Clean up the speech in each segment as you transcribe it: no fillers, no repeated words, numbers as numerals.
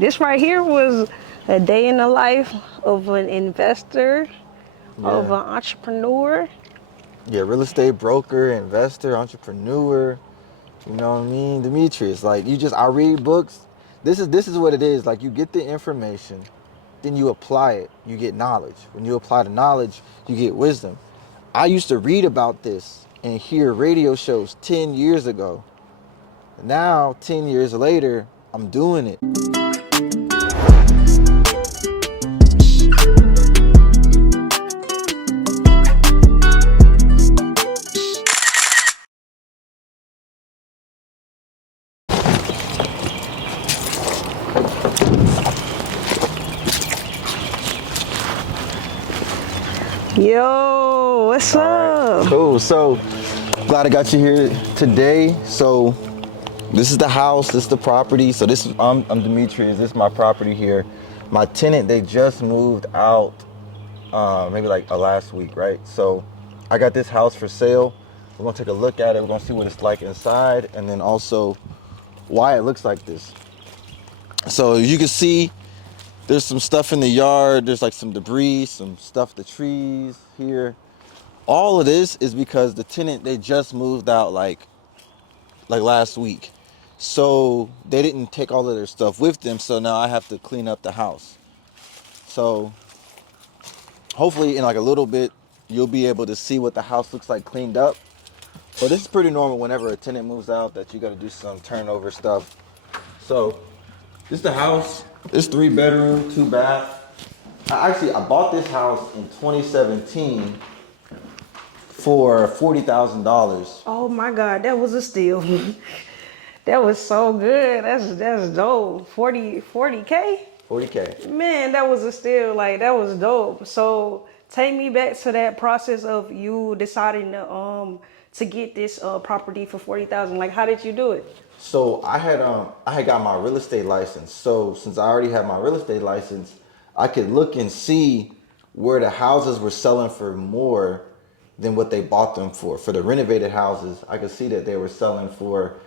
this right here was a day in the life of an investor, of Yeah. an entrepreneur. Yeah, real estate broker, investor, entrepreneur. You know what I mean? Demetrius, like I read books. This is what it is. Like you get the information, then you apply it, you get knowledge. When you apply the knowledge, you get wisdom. I used to read about this and hear radio shows 10 years ago. Now, 10 years later, I'm doing it. Yo, what's All right, up? cool. So, glad I got you here today. So, this is the house, this is the property. So, I'm Demetrius. This is my property here. My tenant, they just moved out maybe like last week, right? So, I got this house for sale. We're gonna take a look at it. We're gonna see what it's like inside, and then also why it looks like this. So, you can see there's some stuff in the yard. There's like some debris, some stuff, the trees here. All of this is because the tenant, they just moved out like last week. So they didn't take all of their stuff with them. So now I have to clean up the house. So hopefully in like a little bit, you'll be able to see what the house looks like cleaned up. But this is pretty normal whenever a tenant moves out that you got to do some turnover stuff. So this is the house. It's 3 bedroom, 2 bath. I bought this house in 2017 for $40,000. Oh my God, that was a steal. That was so good. That's dope. 40K? 40K. Man, that was a steal. Like that was dope. So take me back to that process of you deciding to get this property for 40,000. Like how did you do it? So I had got my real estate license. So since I already had my real estate license, I could look and see where the houses were selling for more than what they bought them for. For the renovated houses, I could see that they were selling for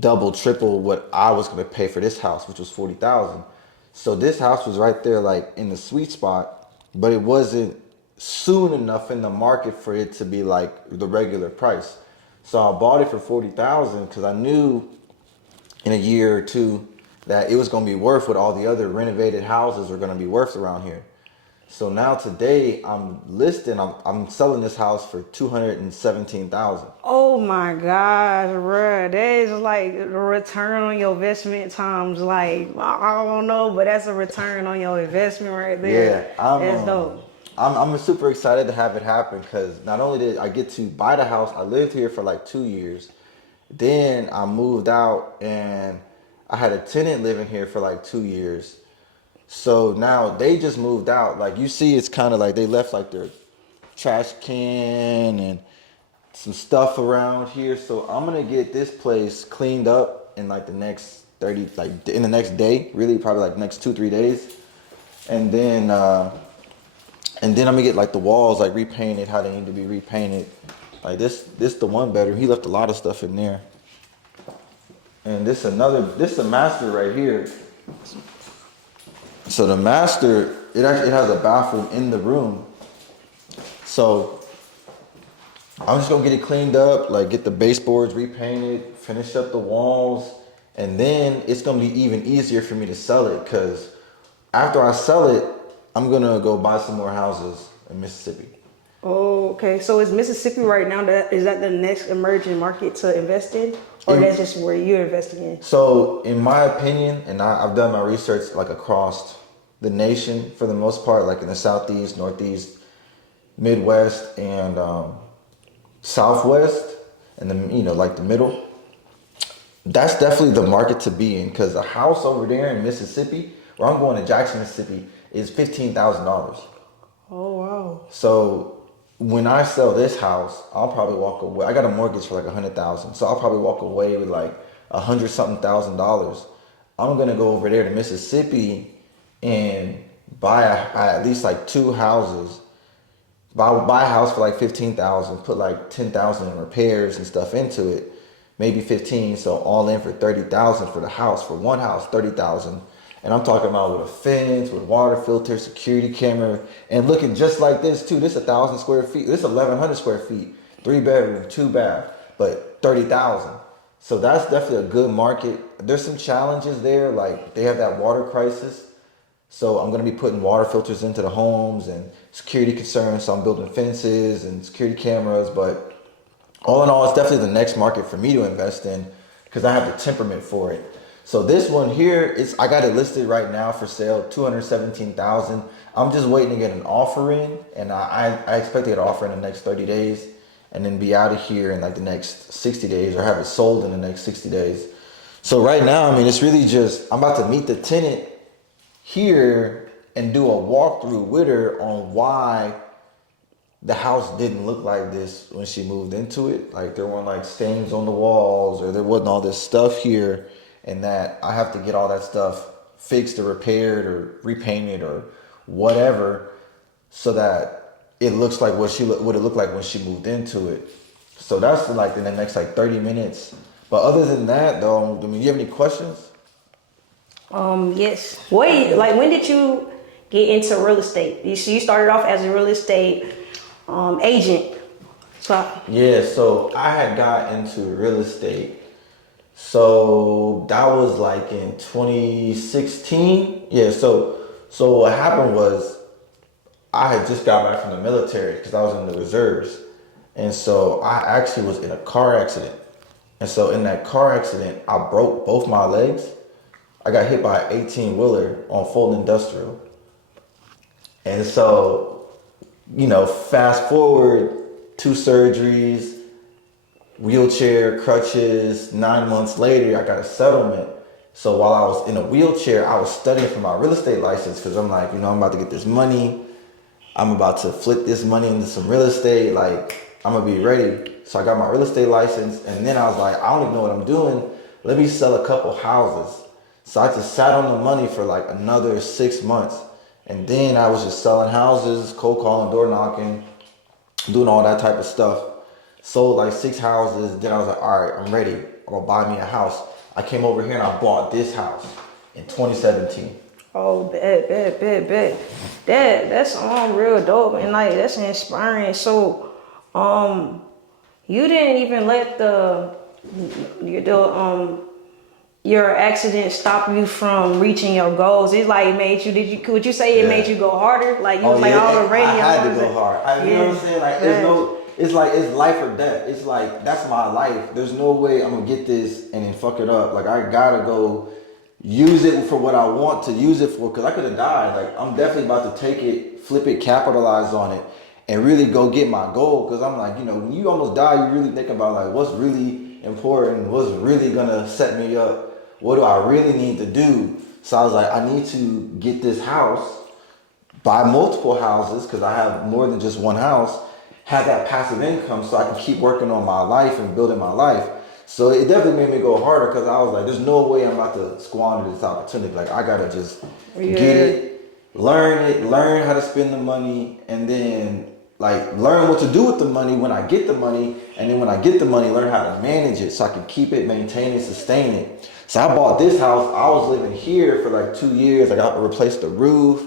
double, triple what I was going to pay for this house, which was 40,000. So this house was right there, like in the sweet spot, but it wasn't soon enough in the market for it to be like the regular price. So I bought it for 40,000 because I knew in a year or two that it was going to be worth what all the other renovated houses are going to be worth around here. So now today I'm selling this house for 217,000. Oh my gosh, bruh. That is like a return on your investment times like I don't know, but that's a return on your investment right there. Yeah, I'm That's um, dope. I'm super excited to have it happen because not only did I get to buy the house, I lived here for like 2 years. Then I moved out and I had a tenant living here for like 2 years. So now they just moved out. Like you see, it's kind of like they left like their trash can and some stuff around here. So I'm gonna get this place cleaned up in like the next 30, like in the next day, really probably like next 2, 3 days. And then I'm gonna get like the walls like repainted how they need to be repainted. Like this the 1 bedroom. He left a lot of stuff in there. And this a master right here. So the master, it has a bathroom in the room. So I'm just gonna get it cleaned up, like get the baseboards repainted, finish up the walls, and then it's gonna be even easier for me to sell it because after I sell it, I'm gonna go buy some more houses in Mississippi. Oh, okay. So is Mississippi right now is that the next emerging market to invest in? Or that's just where you're investing in? So in my opinion, and I've done my research like across the nation for the most part, like in the Southeast, Northeast, Midwest, and Southwest, and like the middle. That's definitely the market to be in because a house over there in Mississippi, where I'm going to Jackson, Mississippi, is $15,000. Oh wow. So when I sell this house, I'll probably walk away. I got a mortgage for like 100,000, so I'll probably walk away with like 100 something thousand dollars. I'm gonna go over there to Mississippi and buy at least like 2 houses. Buy a house for like 15,000, put like 10,000 in repairs and stuff into it, maybe 15, so all in for 30,000 for the house, for one house, 30,000, And I'm talking about with a fence, with water filter, security camera, and looking just like this too. This 1,000 square feet. This 1,100 square feet, 3 bedroom, 2 bath, but 30,000. So that's definitely a good market. There's some challenges there, like they have that water crisis. So I'm gonna be putting water filters into the homes and security concerns. So I'm building fences and security cameras. But all in all, it's definitely the next market for me to invest in because I have the temperament for it. So this one here, I got it listed right now for sale, 217,000. I'm just waiting to get an offer in, and I expect to get an offer in the next 30 days, and then be out of here in like the next 60 days, or have it sold in the next 60 days. So right now, I mean, it's really just I'm about to meet the tenant here and do a walkthrough with her on why the house didn't look like this when she moved into it. Like there weren't like stains on the walls, or there wasn't all this stuff here, and that I have to get all that stuff fixed or repaired or repainted or whatever, so that it looks like what it looked like when she moved into it. So that's like in the next like 30 minutes. But other than that, though, I mean, you have any questions? Yes. Like when did you get into real estate? You started off as a real estate agent. Yeah, so I had got into real estate. So that was like in 2016. Yeah, so what happened was I had just got back from the military because I was in the reserves. And so I actually was in a car accident. And so in that car accident, I broke both my legs. I got hit by an 18-wheeler on Fulton Industrial. And so, fast forward 2 surgeries, wheelchair, crutches. 9 months later, I got a settlement. So while I was in a wheelchair, I was studying for my real estate license because I'm like, I'm about to get this money. I'm about to flip this money into some real estate. Like, I'm going to be ready. So I got my real estate license. And then I was like, I don't even know what I'm doing. Let me sell a couple houses. So I just sat on the money for like another 6 months. And then I was just selling houses, cold calling, door knocking, doing all that type of stuff. Sold like 6 houses. Then I was like, all right, I'm ready. I'm gonna buy me a house. I came over here and I bought this house in 2017. Oh, bet. That's real dope, and like that's inspiring. So, you didn't even let your accident stop you from reaching your goals. It like made you. Would you say it made you go harder? Like you was like all the radio. I had to go hard. You know what I'm saying? Like it's life or death. It's like that's my life. There's no way I'm gonna get this and then fuck it up. Like I gotta go use it for what I want to use it for. Cause I could have died. Like I'm definitely about to take it, flip it, capitalize on it, and really go get my goal. Cause I'm like, when you almost die, you really think about like what's really important, what's really gonna set me up. What do I really need to do? So I was like, I need to get this house, buy multiple houses, because I have more than just one house, have that passive income so I can keep working on my life and building my life. So it definitely made me go harder because I was like, there's no way I'm about to squander this opportunity. Like, I got to just get it, learn how to spend the money, and then like learn what to do with the money when I get the money. And then when I get the money, learn how to manage it so I can keep it, maintain it, sustain it. So I bought this house. I was living here for like 2 years. I got to replace the roof.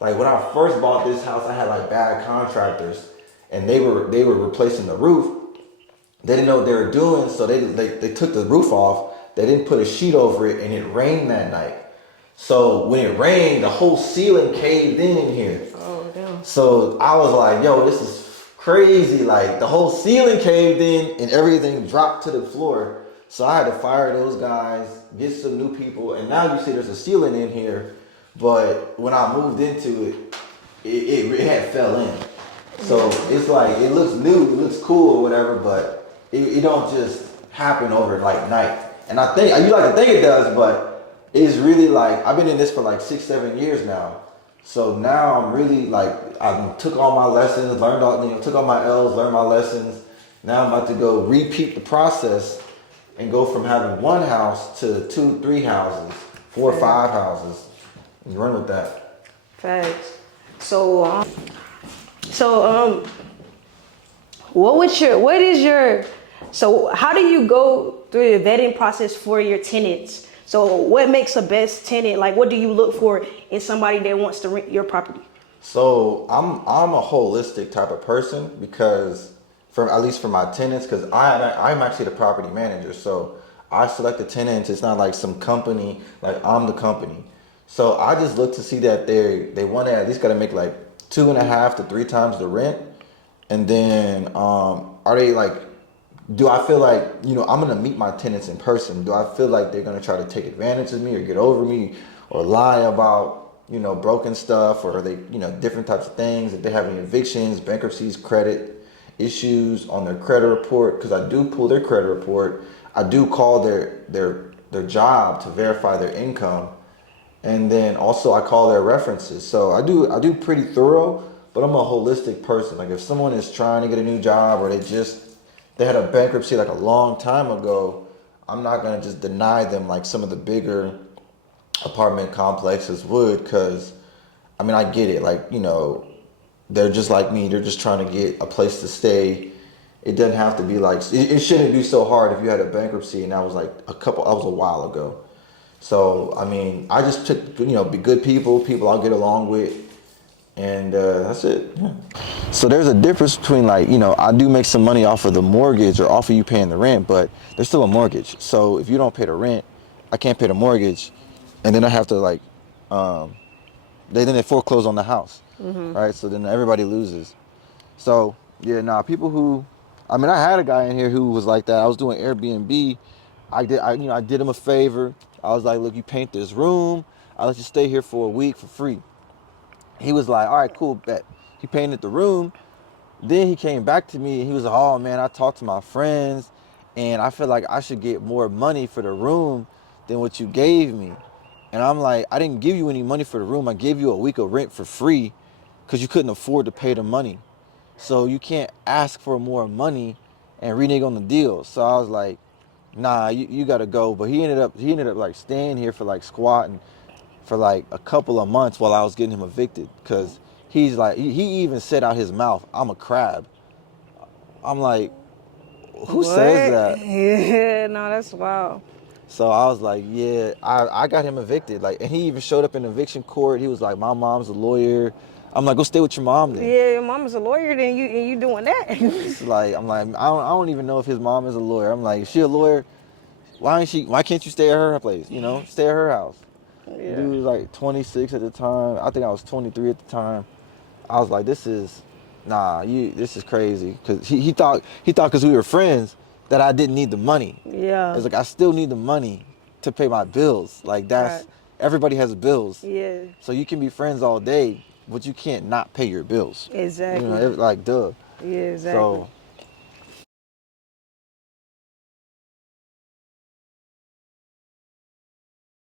Like when I first bought this house, I had like bad contractors, and they were replacing the roof. They didn't know what they were doing, so they took the roof off. They didn't put a sheet over it, and it rained that night. So when it rained, the whole ceiling caved in here. Oh damn. So I was like, yo, this is crazy. Like the whole ceiling caved in and everything dropped to the floor. So I had to fire those guys, get some new people, and now you see there's a ceiling in here. But when I moved into it had fell in. So it's like, it looks new, it looks cool or whatever, but it don't just happen over like night. And I think, you like to think it does, but it's really like, I've been in this for like 6-7 years now. So now I'm really like, I took all my lessons, learned all, took all my L's, learned my lessons. Now I'm about to go repeat the process and go from having one house to 2, 3 houses, 4 or 5 houses, and run with that. Facts. So how do you go through the vetting process for your tenants? So what makes a best tenant? Like, what do you look for in somebody that wants to rent your property? So I'm a holistic type of person because for at least for my tenants, because I'm actually the property manager. So I select the tenants. It's not like some company, like I'm the company. So I just look to see that they want to at least got to make like 2.5 to 3 times the rent, and then are they like, do I feel like, I'm gonna meet my tenants in person? Do I feel like they're gonna try to take advantage of me or get over me or lie about, broken stuff, or are they, different types of things? If they have any evictions, bankruptcies, credit issues on their credit report, because I do pull their credit report. I do call their job to verify their income, and then also I call their references. So I do pretty thorough, but I'm a holistic person. Like if someone is trying to get a new job or they had a bankruptcy like a long time ago, I'm not gonna just deny them like some of the bigger apartment complexes would, because I mean I get it. Like, they're just like me. They're just trying to get a place to stay. It doesn't have to be like it shouldn't be so hard if you had a bankruptcy and that was like that was a while ago. So I mean, I just took be good people I'll get along with, and that's it. Yeah. So there's a difference between like I do make some money off of the mortgage or off of you paying the rent, but there's still a mortgage. So if you don't pay the rent, I can't pay the mortgage, and then I have to like they foreclose on the house, right? So then everybody loses. So yeah, people who, I mean, I had a guy in here who was like that. I was doing Airbnb. I did him a favor. I was like, look, you paint this room, I'll let you stay here for a week for free. He was like, all right, cool, bet. He painted the room. Then he came back to me and he was like, oh man, I talked to my friends and I feel like I should get more money for the room than what you gave me. And I'm like, I didn't give you any money for the room. I gave you a week of rent for free because you couldn't afford to pay the money. So you can't ask for more money and renege on the deal. So I was like, nah, you gotta go. But he ended up like staying here for like squatting for like a couple of months while I was getting him evicted. Cause he's like, he even said out his mouth, I'm a crab. I'm like, who says What? that? Yeah, no, that's wild. So I was like, yeah, I got him evicted. Like, and he even showed up in eviction court. He was like, my mom's a lawyer. I'm like, go stay with your mom then. Yeah, your mama's a lawyer, then you doing that. It's like, I'm like, I don't even know if his mom is a lawyer. I'm like, is she a lawyer? Why can't you stay at her place? Stay at her house. Yeah. Dude was like 26 at the time. I think I was 23 at the time. I was like, this is crazy. Cause he thought because we were friends that I didn't need the money. Yeah. It's like, I still need the money to pay my bills. Like Right. everybody has bills. Yeah. So you can be friends all day, but you can't not pay your bills. Exactly. Like, duh. Yeah, exactly. So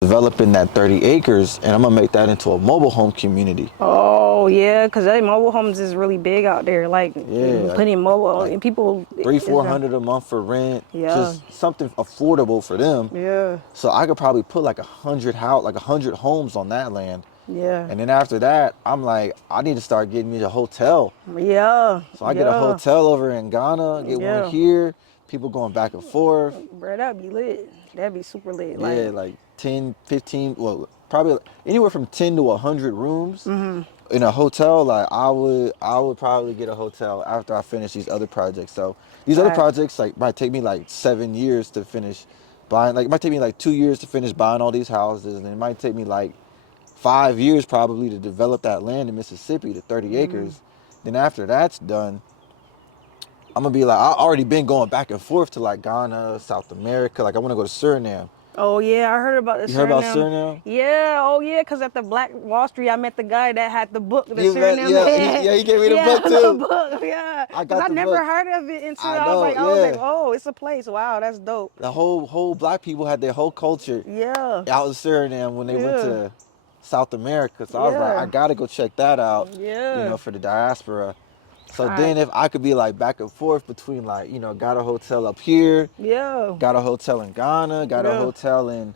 developing that 30 acres and I'm gonna make that into a mobile home community. Oh yeah, because mobile homes is really big out there. Like Yeah, plenty of mobile like and people 300-400 a month for rent. Yeah. Just something affordable for them. Yeah. So I could probably put like 100 homes on that land. Yeah. And then after that, I'm like, I need to start getting me a hotel. Yeah. So I get a hotel over in Ghana, get one here, people going back and forth. Bro, that'd be lit. That'd be super lit. Yeah, like 10, 15, well, probably anywhere from 10 to 100 rooms in a hotel. Like I would probably get a hotel after I finish these other projects. So these other projects like might take me like 7 years to finish buying. Like it might take me like 2 years to finish buying all these houses, and it might take me like 5 years probably to develop that land in Mississippi to 30 acres. Then after that's done, I'm gonna be like, I already been going back and forth to like Ghana, South America. Like I want to go to Suriname. Oh yeah, I heard about the Suriname. You heard about Suriname? Yeah, oh yeah, because at the Black Wall Street, I met the guy that had the book, the You met- Suriname. yeah, he gave me the book, too. The book, yeah. I got Because I the never book. heard of it until I I know, was like, yeah. oh, it's a place. Wow, that's dope. The whole black people had their whole culture Yeah. out in Suriname when they went Yeah. to South America. So I was like, Yeah. I gotta go check that out. Yeah. For the diaspora. So Right. then if I could be like back and forth between like, got a hotel up here, Yeah. got a hotel in Ghana, got a hotel in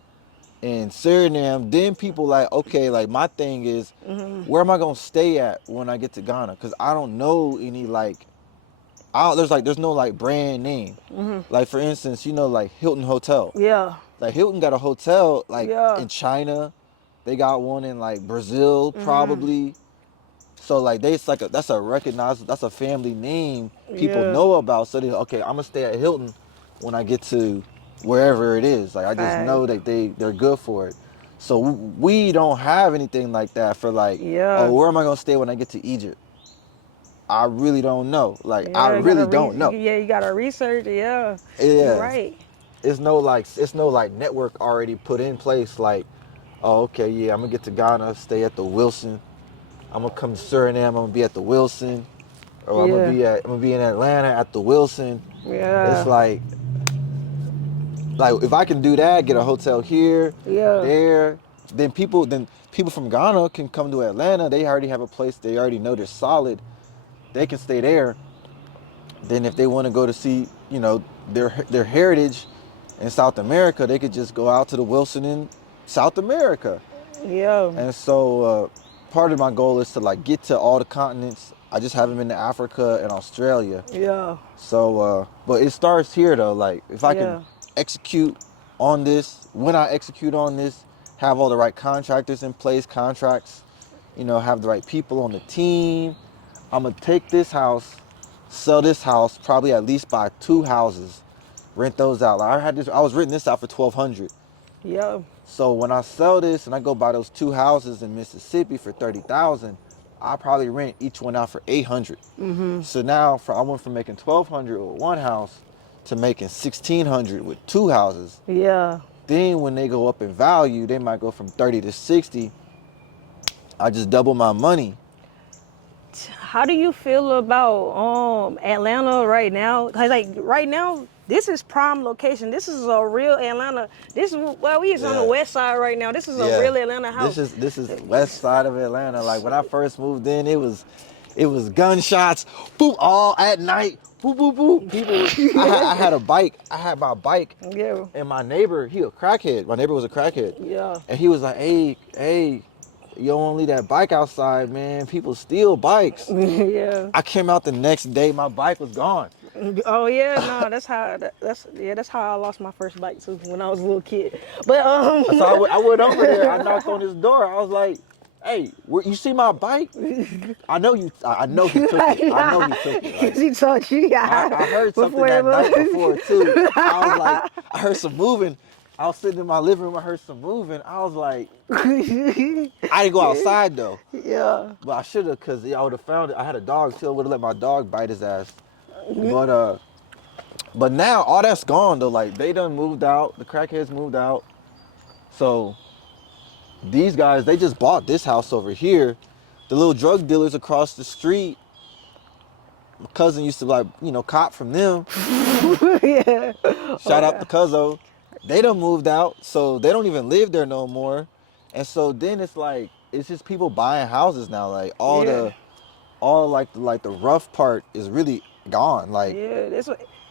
Suriname, then people like, okay, like my thing is, where am I gonna stay at when I get to Ghana? Because I don't know any like, there's no like brand name. Like for instance, like Hilton Hotel. Yeah. Like Hilton got a hotel like Yeah. in China. They got one in like Brazil probably. So like it's like that's a recognized, that's a family name people Yeah. know about. So they, okay, I'm gonna stay at Hilton when I get to wherever it is. Like I just Fact. know that they're good for it. So we don't have anything like that for like, Yeah. oh, where am I gonna stay when I get to Egypt? I really don't know. Like I Yeah, really don't know. you gotta research. Yeah, you're Yeah, right. it's no like network already put in place. Like, oh, okay, yeah, I'm gonna get to Ghana, stay at the Wilson. I'm gonna come to Suriname. I'm gonna be at the Wilson, or Yeah, I'm gonna be in Atlanta at the Wilson. It's yeah, like if I can do that, get a hotel here, yeah, there, then people from Ghana can come to Atlanta. They already have a place. They already know they're solid. They can stay there. Then if they want to go to see, their heritage in South America, they could just go out to the Wilson in South America. yeah, And so part of my goal is to like get to all the continents. I just haven't been to Africa and Australia. yeah, So, but it starts here though. Like if I can yeah, execute on this, when I execute on this, have all the right contractors in place, contracts, have the right people on the team. I'm gonna take this house, sell this house, probably at least buy 2 houses, rent those out. Like I was renting this out for 1,200. yeah, So when I sell this and I go buy those 2 houses in Mississippi for 30,000, I probably rent each one out for 800. So now I went from making 1,200 with one house to making 1,600 with 2 houses. yeah. Then when they go up in value, they might go from 30 to 60. I just double my money. How do you feel about Atlanta right now? 'Cause, like right now, this is prime location. This is a real Atlanta. This is well, we is on the Yeah. west side right now. This is a Yeah. real Atlanta house. This is west side of Atlanta. Like when I first moved in, it was gunshots, boop, all at night, boop, boop, boop. People, I had a bike. I had my bike, Yeah, and my neighbor, he a crackhead. My neighbor was a crackhead, yeah, and he was like, hey, you don't wanna leave that bike outside, man. People steal bikes. yeah. I came out the next day, my bike was gone. Oh yeah, no, that's how I lost my first bike too when I was a little kid. But So I went over there. I knocked on his door. I was like, "Hey, you see my bike? I know you. I know he took it. I know he took it. Like, he told you, yeah. I heard something Before that night it before too. I was like, I heard some moving. I was sitting in my living room. I heard some moving. I was like, was. I didn't go outside though, Yeah, but I should have, cause I would have found it. I had a dog too. I would have let my dog bite his ass. But now all that's gone though. Like they done moved out. The crackheads moved out. So these guys, they just bought this house over here. The little drug dealers across the street, my cousin used to like, cop from them. yeah. Shout out to Cuzzo. They done moved out, so they don't even live there no more. And so then it's like, it's just people buying houses now. Like Yeah, all like the rough part is really gone. Like, yeah.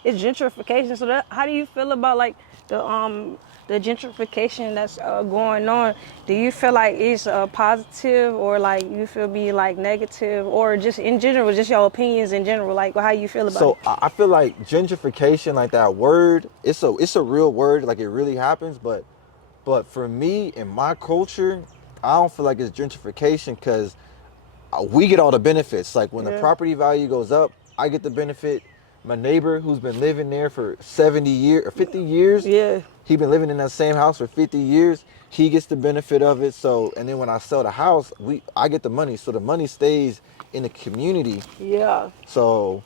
It's gentrification. So how do you feel about like the gentrification that's going on? Do you feel like it's positive or like you feel be like negative or just in general, just your opinions in general, like how you feel about so it? I feel like gentrification, like that word, it's a real word, like it really happens, but for me in my culture, I don't feel like it's gentrification because we get all the benefits. Like when the Yeah, property value goes up, I get the benefit. My neighbor who's been living there for 70 years or 50 years, yeah, he been living in that same house for 50 years. He gets the benefit of it. So, and then when I sell the house, I get the money. So the money stays in the community. yeah. So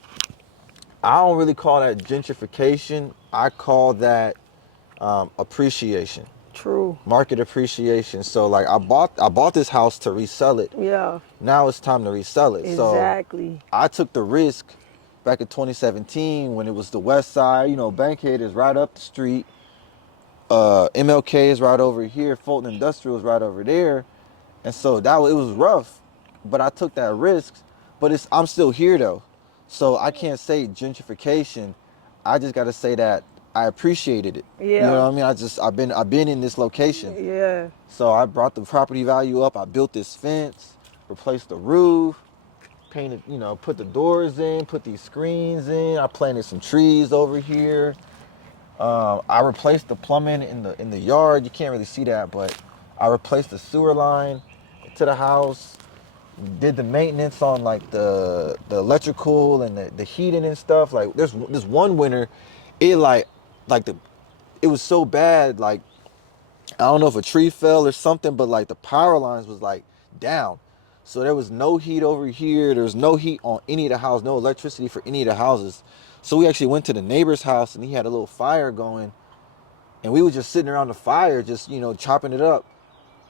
I don't really call that gentrification. I call that appreciation, True. market appreciation. So like I bought this house to resell it. Yeah, Now it's time to resell it. So exactly. I took the risk back in 2017 when it was the West Side. Bankhead is right up the street. MLK is right over here. Fulton Industrial is right over there. And so it was rough, but I took that risk. But I'm still here though, so I can't say gentrification. I just got to say that I appreciated it. You know Yeah, what I mean? I've been in this location. yeah, So I brought the property value up. I built this fence, replaced the roof, painted, put the doors in, put these screens in. I planted some trees over here. I replaced the plumbing in the yard. You can't really see that, but I replaced the sewer line to the house. Did the maintenance on like the electrical and the heating and stuff. Like there's this one winter, it like the it was so bad. Like I don't know if a tree fell or something, but like the power lines was like down. So there was no heat over here. There was no heat on any of the houses, no electricity for any of the houses. So we actually went to the neighbor's house and he had a little fire going and we were just sitting around the fire, just, chopping it up.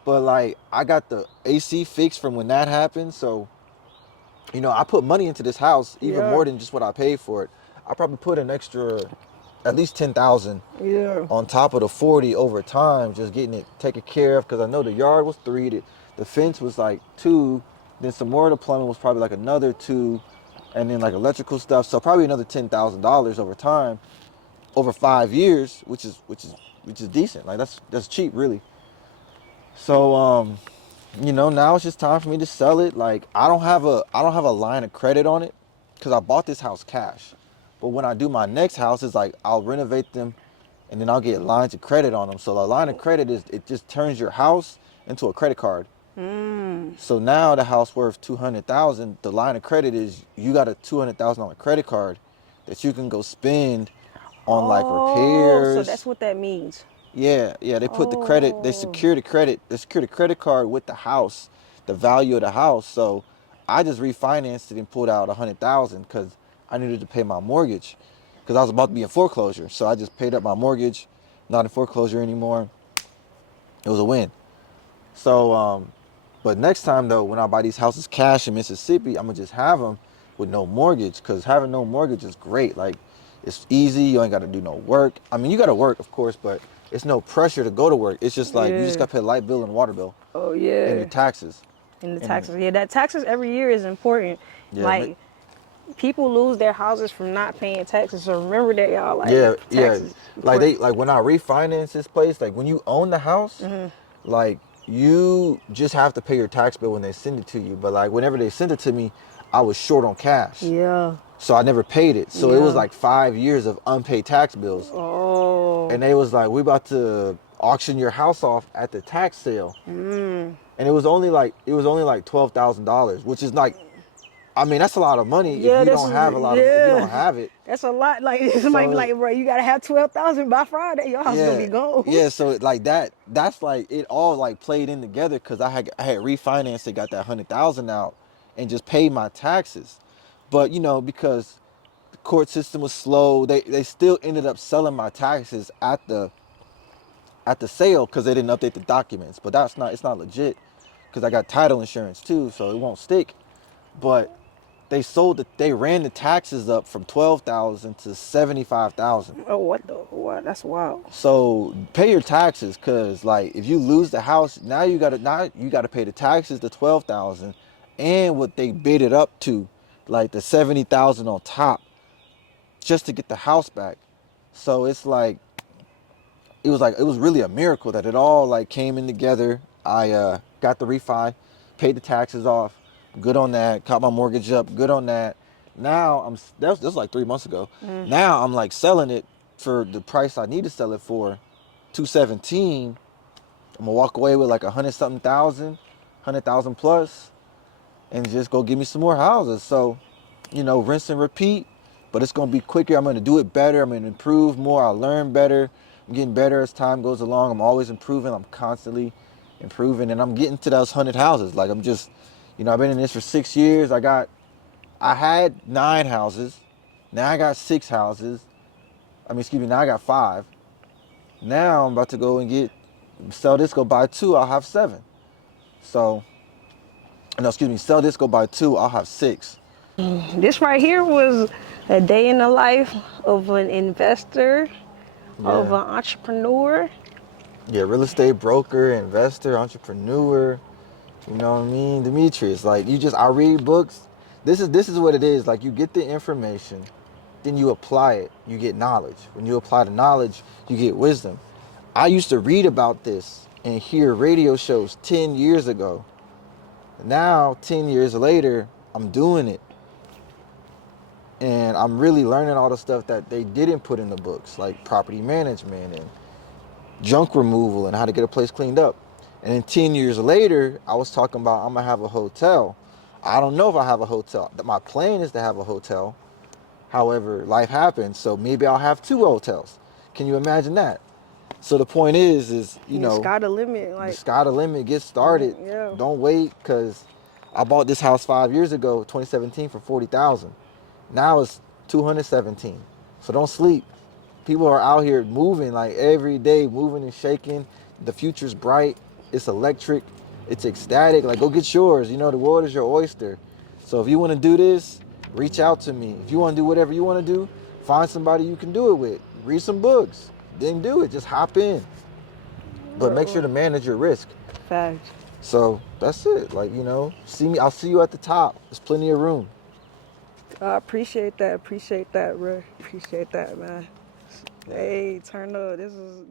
But like I got the AC fixed from when that happened. So, I put money into this house, even Yeah. more than just what I paid for it. I probably put an extra at least 10,000 Yeah. on top of the 40 over time, just getting it taken care of. Because I know the yard was 3, the fence was like 2, then some more of the plumbing was probably like another 2, and then like electrical stuff. So probably another $10,000 over time, over 5 years, which is decent. Like that's cheap, really. So now it's just time for me to sell it. Like I don't have a line of credit on it because I bought this house cash. But when I do my next house, it's like I'll renovate them and then I'll get lines of credit on them. So the line of credit is it just turns your house into a credit card. So now the house worth 200,000. The line of credit is you got a $200,000 credit card that you can go spend on like Oh, so that's repairs. what that means. Yeah, they put the credit, Oh, they secure the credit card with the house, the value of the house. So I just refinanced it and pulled out 100,000 because I needed to pay my mortgage because I was about to be in foreclosure. So I just paid up my mortgage, not in foreclosure anymore. It was a win. So, but next time though, when I buy these houses cash in Mississippi, I'm gonna just have them with no mortgage because having no mortgage is great. Like it's easy. You ain't got to do no work. I mean, you got to work, of course, but it's no pressure to go to work. It's just like you just yeah. got to pay a light bill and water bill Oh, and your yeah. taxes. And the And taxes. Yeah, that taxes every year is important. yeah, Like, people lose their houses from not paying taxes. So remember that, y'all. Like, yeah. taxes Like important. when I refinance this place, like when you own the house, like you just have to pay your tax bill when they send it to you. But like whenever they sent it to me, I was short on cash. Yeah. So I never paid it. So it was Yeah. like 5 years of unpaid tax bills. Oh. And they was like, we about to auction your house off at the tax sale. And it was only like $12,000, which is like, I mean, that's a lot of money if Yeah, you this don't is have a lot of, if you don't yeah. have it. That's a lot. Like somebody be So like, bro, you gotta have 12,000 by Friday. Your house is gonna be yeah, gone. yeah. So like that's like it all like played in together because I had refinanced it, got that 100,000 out, and just paid my taxes. But because the court system was slow, they still ended up selling my taxes at the sale because they didn't update the documents. But it's not legit because I got title insurance too, so it won't stick. But they ran the taxes up from 12,000 to 75,000. Oh, what? That's wild. So pay your taxes because like if you lose the house, now you gotta pay the taxes, the 12,000, and what they bid it up to, like the 70,000 on top, just to get the house back. So it's like it was really a miracle that it all like came in together. I got the refi, paid the taxes off, good on that. Caught my mortgage up, good on that. Now that was like 3 months ago. Now I'm like selling it for the price I need to sell it for, 217. I'm gonna walk away with like 100 something thousand, 100,000 plus, and just go give me some more houses. So, rinse and repeat, but it's gonna be quicker. I'm gonna do it better. I'm gonna improve more. I learn better. I'm getting better as time goes along. I'm always improving. I'm constantly improving, and I'm getting to those 100 houses. Like I'm just, I've been in this for 6 years. I had 9 houses. Now I got 6 houses. I mean, excuse me. Now I got 5. Now I'm about to go and sell this, go buy 2. I'll have 7. So, no, excuse me. Sell this, go buy 2. I'll have 6. This right here was a day in the life of an investor, of Yeah. an entrepreneur. Yeah, real estate broker, investor, entrepreneur. You know what I mean? Demetrius, like I read books. This is what it is. Like you get the information, then you apply it, you get knowledge. When you apply the knowledge, you get wisdom. I used to read about this and hear radio shows 10 years ago. Now, 10 years later, I'm doing it. And I'm really learning all the stuff that they didn't put in the books, like property management and junk removal and how to get a place cleaned up. And then 10 years later, I was talking about I'm gonna have a hotel. I don't know if I have a hotel. My plan is to have a hotel. However, life happens, so maybe I'll have 2 hotels. Can you imagine that? So the point is The sky the limit. the Like, sky the limit. Get started. yeah. Don't wait, because I bought this house 5 years ago, 2017, for 40,000. Now it's 217. So don't sleep. People are out here moving like every day, moving and shaking. The future's bright. It's electric. It's ecstatic. Like, go get yours. You know, the world is your oyster. So if you want to do this, reach out to me. If you want to do whatever you want to do, find somebody you can do it with. Read some books. Then do it. Just hop in. But make sure to manage your risk. Facts. So that's it. Like, see me. I'll see you at the top. There's plenty of room. I appreciate that. Appreciate that, bro. Appreciate that, man. Yeah. Hey, turn up. This was